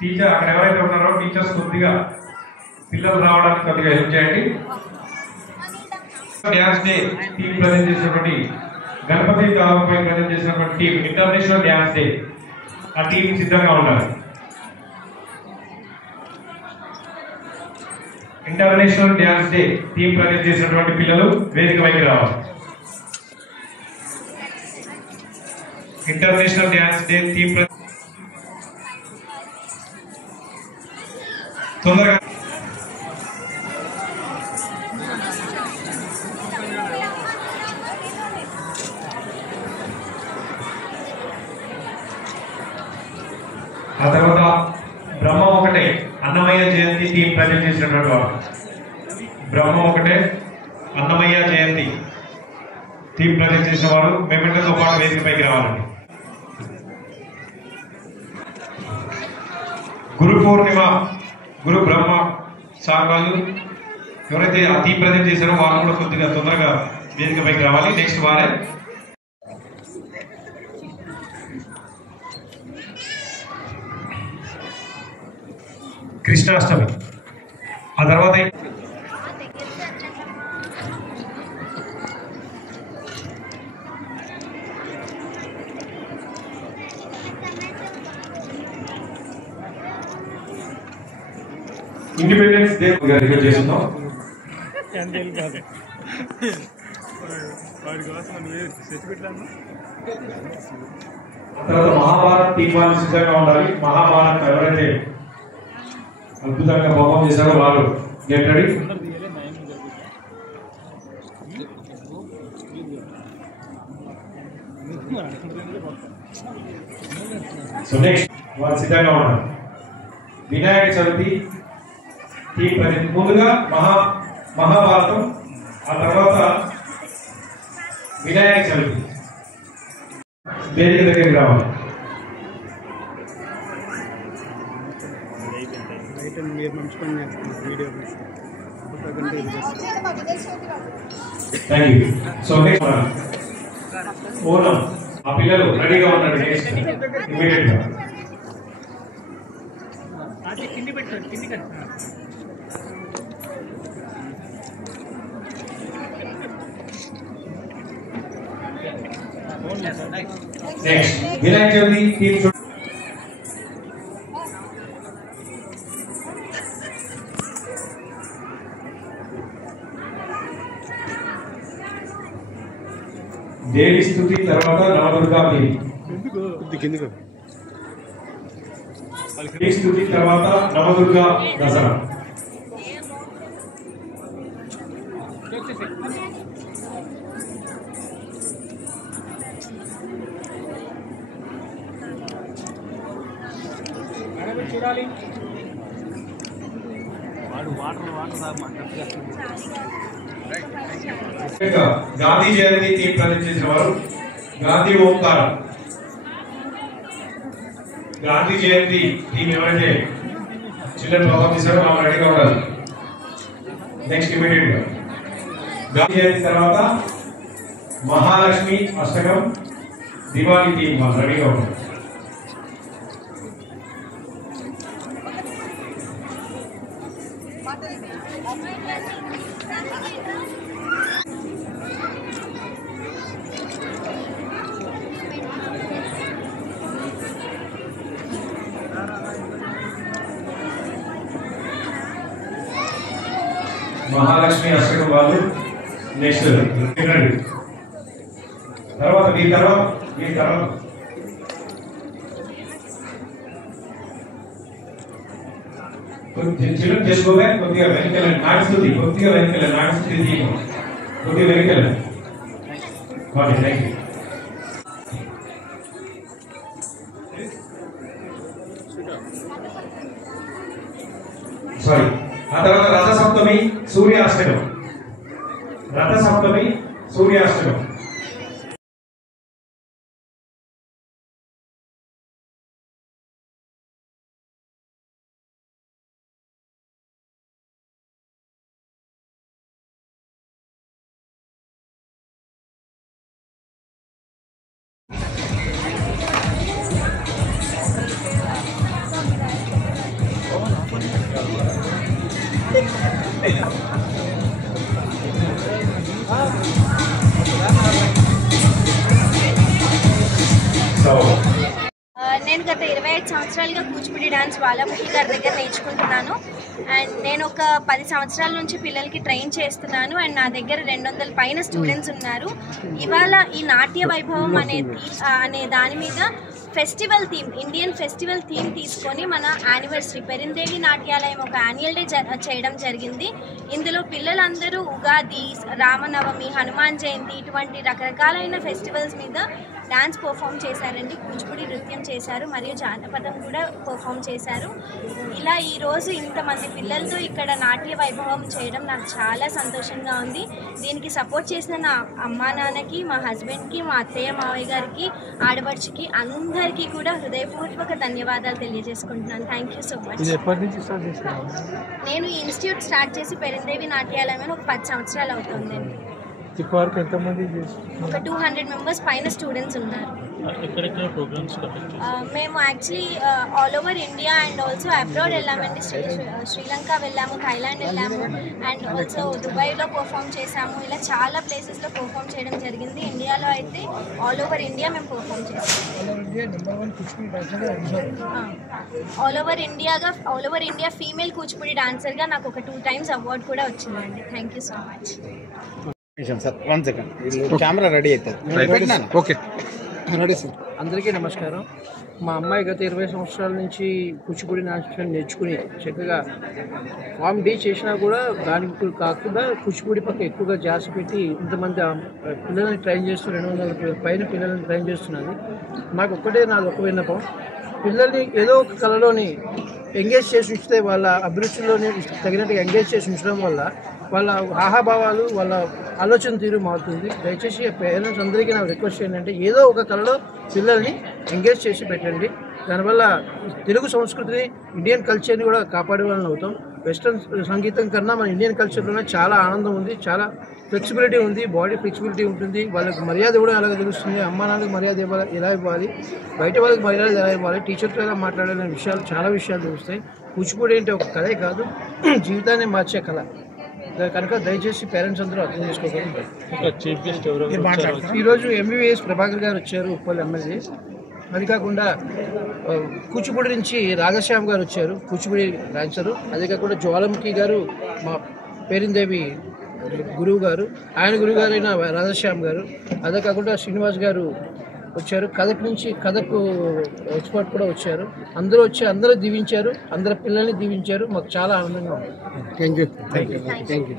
Teacher అక్కడ ఎవరైతే ఉన్నారో టీచర్స్ కొద్దిగా పిల్లలు రావడానికి కొద్దిగా హెల్ప్ చేయండి. డ్యాన్స్ డే టీం ప్రజెంట్ చేసినటువంటి గణపతి తాలూపై ప్రజెంట్ చేసినటువంటి టీం ఇంటర్నేషనల్ డ్యాన్స్ డే ఆ టీం సిద్ధంగా ఉండాలి. International dance day team present చేసినటువంటి పిల్లలు వేదిక పైకి రావాలి. ఇంటర్నేషనల్ డ్యాన్స్ డే టీం తొందరగా ఆ తర్వాత బ్రహ్మ ఒకటే అన్నమయ్య జయంతి టీం ప్రజెంట్ చేసినటువంటి వారు. బ్రహ్మ ఒకటే అన్నమయ్య జయంతి టీం ప్రజెంట్ చేసిన వారు మెమెంటోతో పాటు వేదికపైకి రావాలండి. గురు పౌర్ణిమ గురు బ్రహ్మ సాగాలు ఎవరైతే ఆ టీం ప్రజెంట్ చేశారో వాళ్ళు కూడా కొద్దిగా తొందరగా వేదికపైకి రావాలి. నెక్స్ట్ వారే కృష్ణాష్టమి. ఆ తర్వాత ఇండిపెండెన్స్ డే రికార్డ్ చేస్తున్నాం. తర్వాత మహాభారత్ టీం వాళ్ళు సిద్ధంగా ఉండాలి. మహాభారత్ ఎవరైతే అద్భుతంగా పర్ఫామ్ చేశారో వాళ్ళు గెట్ రెడీ. సో నెక్స్ట్ వాళ్ళు సిద్ధంగా ఉన్నారు. వినాయక చవితి టీం ప్రజెంట్ ముందుగా మహాభారతం ఆ తర్వాత వినాయక చవితి వేదిక దగ్గరికి రావాలి. Thank you. So next Onam ఆ పిల్లలు రెడీగా ఉన్నారు. నెక్స్ట్ ఇమీడియట్ గా నెక్స్ట్ వినాయక చవితి టీం దేవి స్తుతి తర్వాత నవదుర్గా దేవి స్తుతి తర్వాత నవదుర్గా దసరా. చూడాలి గాంధీ జయంతి టీం ప్రజెంట్ చేసిన వారు గాంధీ ఓంకారం. గాంధీ జయంతి టీం ఎవరైతే చిల్డ్రన్ పర్ఫామ్ చేశారో వాళ్ళు రెడీగా ఉండాలి. నెక్స్ట్ ఇమీడియట్ గా గాంధీ జయంతి తర్వాత మహాలక్ష్మి అష్టకం దివాళీ టీం వాళ్ళు రెడీగా ఉండాలి. మహాలక్ష్మి అష్టకం వాళ్ళు నెక్స్ట్ తర్వాత మీ తర్వాత చిల్డ్రన్ చేసుకోగా కొద్దిగా వెనకెళ్ళండి. నాగస్తుతి కొద్దిగా వెనకెళ్ళండి. నాగస్తుతి కొద్దిగా వెనకెళ్ళండి. Okay thank you. సారీ. ఆ తర్వాత రథసప్తమి సూర్యాష్టకం. రథసప్తమి సూర్యాష్టకం. నేను గత 25 సంవత్సరాలుగా కూచిపూడి డాన్స్ బాలముఖి గారి దగ్గర నేర్చుకుంటున్నాను. అండ్ నేను ఒక 10 సంవత్సరాల నుంచి పిల్లలకి ట్రైన్ చేస్తున్నాను. అండ్ నా దగ్గర 200 పైన స్టూడెంట్స్ ఉన్నారు. ఇవాళ ఈ నాట్య వైభవం అనే దాని మీద festival theme, Indian festival theme తీసుకొని మన యానివర్సరీ పెరిందేవి నాట్యాలయం ఒక యాన్యువల్ డే చేయడం జరిగింది. ఇందులో పిల్లలందరూ ఉగాది, రామనవమి, హనుమాన్ జయంతి ఇటువంటి రకరకాలైన ఫెస్టివల్స్ మీద డాన్స్ పర్ఫామ్ చేశారండి. కూచిపూడి నృత్యం చేశారు మరియు జానపదం కూడా పర్ఫామ్ చేశారు. ఇలా ఈరోజు ఇంతమంది పిల్లలతో ఇక్కడ నాట్య వైభవం చేయడం నాకు చాలా సంతోషంగా ఉంది. దీనికి సపోర్ట్ చేసిన నా అమ్మా నాన్నకి, మా హస్బెండ్కి, మా అత్తయ్య మావయ్య గారికి, ఆడపడుచుకి అందరికీ కూడా హృదయపూర్వక ధన్యవాదాలు తెలియజేసుకుంటున్నాను. Thank you so much. నేను ఈ ఇన్స్టిట్యూట్ స్టార్ట్ చేసి పెరిందేవి నాట్యాలయం ఒక 10 సంవత్సరాలు అవుతుందండి. ఒక 200 మెంబర్స్ పైన స్టూడెంట్స్ ఉన్నారు. మేము actually all over India and also abroad వెళ్ళామండి. శ్రీలంక వెళ్ళాము, థైలాండ్ వెళ్ళాము, అండ్ ఆల్సో దుబాయ్లో పర్ఫామ్ చేసాము. ఇలా చాలా ప్లేసెస్లో పర్ఫామ్ చేయడం జరిగింది. ఇండియాలో అయితే ఆల్ ఓవర్ ఇండియా మేము పర్ఫామ్ చేసాము. All over India female Kuchipudi డాన్సర్గా నాకు ఒక 2 times అవార్డు కూడా వచ్చిందండి. Thank you so much. Camera ready అవుతుంది. Okay, ready sir. అందరికీ నమస్కారం. మా అమ్మాయి గత 20 సంవత్సరాల నుంచి కూచిపూడి నాట్యం నేర్చుకుని చక్కగా ఫామ్ డే చేసినా కూడా దానికి కాకుండా కూచిపూడి పక్క ఎక్కువగా జాస్ పెట్టి ఇంతమంది పిల్లల్ని ట్రైన్ చేస్తూ 200 పైన పిల్లల్ని ట్రైన్ చేస్తున్నది. నాకు నాది ఒక విన్నపం, పిల్లల్ని ఏదో ఒక కళలోని ఎంగేజ్ చేసి ఉంచితే వాళ్ళ అభిరుచుల్లోనే తగినట్టుగా ఎంగేజ్ చేసి ఉంచడం వల్ల వాళ్ళ ఆహాభావాలు, వాళ్ళ ఆలోచన తీరు మారుతుంది. దయచేసి పేరెంట్స్ అందరికీ నా రిక్వెస్ట్ ఏంటంటే ఏదో ఒక కళలో పిల్లల్ని ఎంగేజ్ చేసి పెట్టండి. దానివల్ల తెలుగు సంస్కృతిని, ఇండియన్ కల్చర్ని కూడా కాపాడే వాళ్ళని అవుతాం. వెస్ట్రన్ సంగీతం కన్నా మన ఇండియన్ కల్చర్లోనే చాలా ఆనందం ఉంది, చాలా ఫ్లెక్సిబిలిటీ ఉంది, బాడీ ఫ్లెక్సిబిలిటీ ఉంటుంది. వాళ్ళకి మర్యాద కూడా ఎలాగ తెలుస్తుంది, అమ్మా నాన్నకి మర్యాద ఎలా ఇవ్వాలి, బయట వాళ్ళకి మర్యాద ఎలా ఇవ్వాలి, టీచర్తో ఎలా మాట్లాడాలనే విషయాలు, చాలా విషయాలు తెలుస్తాయి. కూచిపూడి అంటే ఒక కళే కాదు, జీవితాన్ని మార్చే కళ. కనుక దయచేసి పేరెంట్స్ అందరూ అర్థం చేసుకోగలరు. ఈరోజు ఎంబీబీఎస్ ప్రభాకర్ గారు వచ్చారు, ఉప్పల్ ఎమ్మెల్యే. అది కాకుండా కూచిపూడి నుంచి రాధశ్యామ్ గారు వచ్చారు, కూచిపూడి డాన్సరు. అదే కాకుండా జ్వాలాముఖి గారు మా పేరిందేవి గురువు గారు, ఆయన గురువు గారైన రాధశ్యామ్ గారు. అదే కాకుండా శ్రీనివాస్ గారు వచ్చారు, కథక్ నుంచి కథక్ ఎక్స్పర్ట్ కూడా వచ్చారు. అందరూ వచ్చి అందరూ దీవించారు, అందరి పిల్లల్ని దీవించారు. మాకు చాలా ఆనందంగా ఉంది. Thank you.